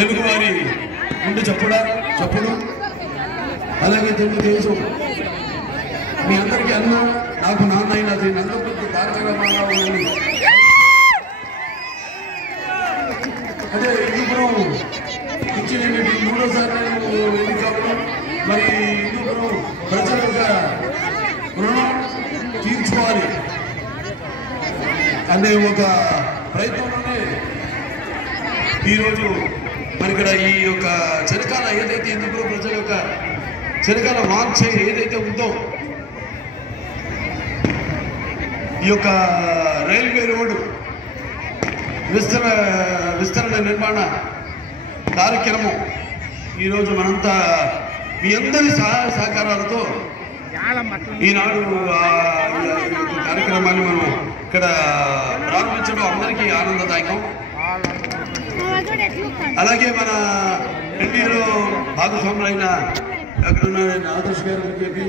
తెలుగు వారి ముందు చప్పుడు అలాగే తెలుగు దేశం మీ అందరికీ అన్న నాకు నాన్న అయిన నందమూరి తారక రామారావు గారిని అదే హిందూపురం ఇచ్చిన మూడోసారి ఎన్నికలు మరి హిందూపురం ప్రజల యొక్క రుణం తీర్చుకోవాలి అనే ఒక ప్రయత్నంలోనే ఈరోజు మరి ఇక్కడ ఈ యొక్క చిరకాల ఏదైతే హిందూపురం ప్రజల యొక్క చిరకాల వాంఛ ఏదైతే ఉందో ఈ యొక్క రైల్వే రోడ్డు విస్తరణ నిర్మాణ కార్యక్రమం ఈరోజు మనంతా మీ అందరి సహాయ సహకారాలతో ఈనాడు కార్యక్రమాన్ని మనం ఇక్కడ ప్రారంభించడం అందరికీ ఆనందదాయకం. అలాగే మన ఎన్డీఏలో భాగస్వాములైన అక్కడ ఆదర్శ్ గారు చెప్పి